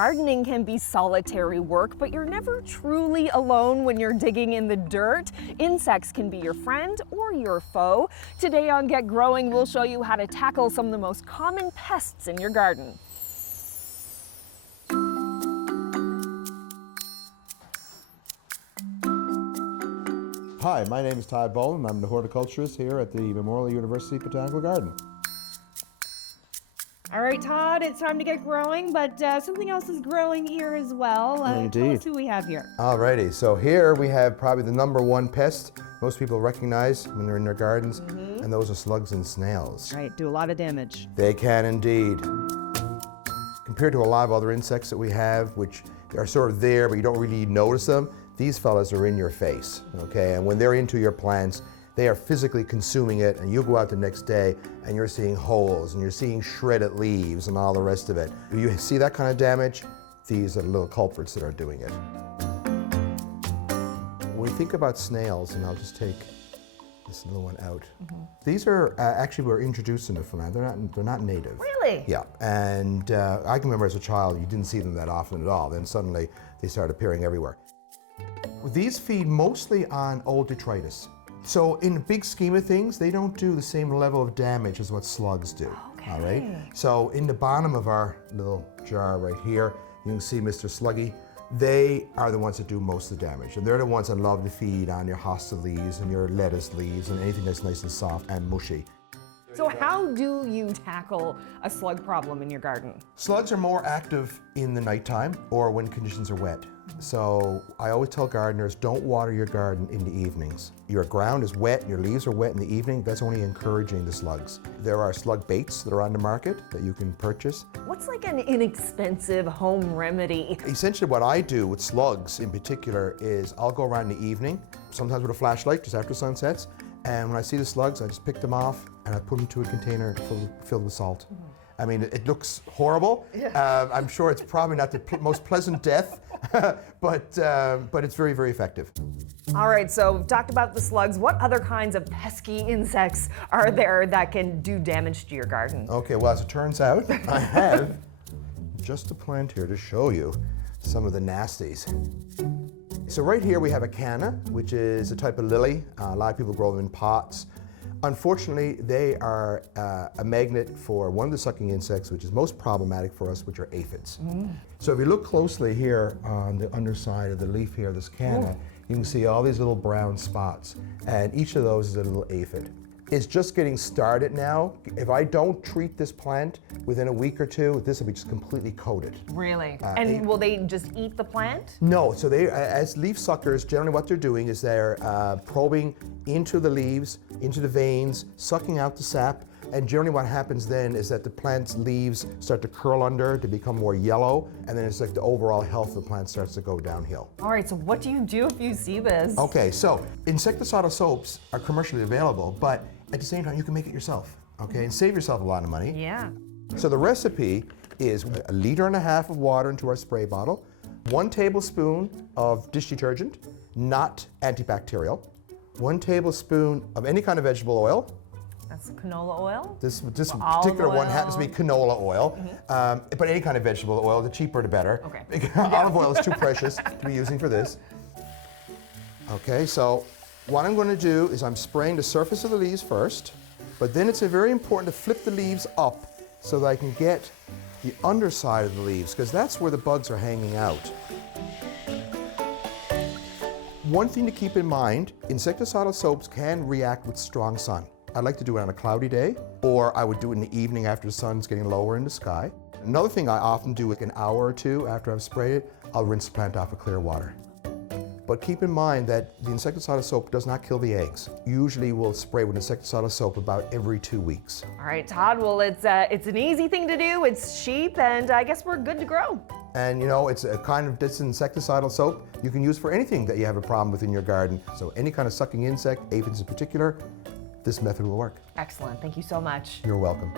Gardening can be solitary work, but you're never truly alone when you're digging in the dirt. Insects can be your friend or your foe. Today on Get Growing, we'll show you how to tackle some of the most common pests in your garden. Hi, my name is Todd Boland. I'm the horticulturist here at the Memorial University Botanical Garden. All right, Todd, it's time to get growing, but something else is growing here as well. Indeed. Tell us who we have here. Alrighty, so here we have probably the #1 pest most people recognize when they're in their gardens, and those are slugs and snails. Right, do a lot of damage. They can indeed. Compared to a lot of other insects that we have, which are sort of there, but you don't really notice them, these fellas are in your face, okay? And when they're into your plants, they are physically consuming it, and you go out the next day and you're seeing holes and you're seeing shredded leaves and all the rest of it. Do you see that kind of damage? These are the little culprits that are doing it. When we think about snails, and I'll just take this little one out. These are actually were introduced in Newfoundland. They're not native. Really? Yeah, and I can remember as a child you didn't see them that often at all. Then suddenly they started appearing everywhere. These feed mostly on old detritus. So in the big scheme of things, they don't do the same level of damage as what slugs do. Okay. All right. So in the bottom of our little jar right here, you can see Mr. Sluggy. They are the ones that do most of the damage, and they're the ones that love to feed on your hosta leaves and your lettuce leaves and anything that's nice and soft and mushy. So how do you tackle a slug problem in your garden? Slugs are more active in the nighttime or when conditions are wet. So I always tell gardeners, don't water your garden in the evenings. Your ground is wet, your leaves are wet in the evening, that's only encouraging the slugs. There are slug baits that are on the market that you can purchase. What's like an inexpensive home remedy? Essentially what I do with slugs in particular is I'll go around in the evening, sometimes with a flashlight just after sun sets, and when I see the slugs, I just pick them off and I put them into a container filled with salt. I mean, it looks horrible. Yeah. I'm sure it's probably not the most pleasant death, but it's very, very effective. All right, so we've talked about the slugs. What other kinds of pesky insects are there that can do damage to your garden? Okay, well, as it turns out, I have just a plant here to show you some of the nasties. So right here we have a canna, which is a type of lily. A lot of people grow them in pots. Unfortunately, they are a magnet for one of the sucking insects, which is most problematic for us, which are aphids. So if you look closely here on the underside of the leaf here, this canna, you can see all these little brown spots, and each of those is a little aphid. It's just getting started now. If I don't treat this plant within a week or two, this will be just completely coated. Really? And will they just eat the plant? No, so they, as leaf suckers, generally what they're doing is they're probing into the leaves, into the veins, sucking out the sap, and generally what happens then is that the plant's leaves start to curl under to become more yellow, and then it's like the overall health of the plant starts to go downhill. All right, so what do you do if you see this? Okay, so insecticidal soaps are commercially available, but at the same time you can make it yourself, okay, and save yourself a lot of money. Yeah. So the recipe is 1.5 liters of water into our spray bottle, 1 tablespoon of dish detergent, not antibacterial, 1 tablespoon of any kind of vegetable oil. That's canola oil? This particular one happens to be canola oil, but any kind of vegetable oil, the cheaper the better. Okay. Olive oil is too precious to be using for this. Okay, so what I'm going to do is I'm spraying the surface of the leaves first, but then it's very important to flip the leaves up so that I can get the underside of the leaves, because that's where the bugs are hanging out. One thing to keep in mind, insecticidal soaps can react with strong sun. I'd like to do it on a cloudy day, or I would do it in the evening after the sun's getting lower in the sky. Another thing I often do, like an hour or two after I've sprayed it, I'll rinse the plant off with clear water. But keep in mind that the insecticidal soap does not kill the eggs. Usually we'll spray with insecticidal soap about every 2 weeks. All right, Todd, well, it's an easy thing to do, it's cheap, and I guess we're good to grow. And you know, it's a kind of insecticidal soap you can use for anything that you have a problem with in your garden. So any kind of sucking insect, aphids in particular, this method will work. Excellent, thank you so much. You're welcome.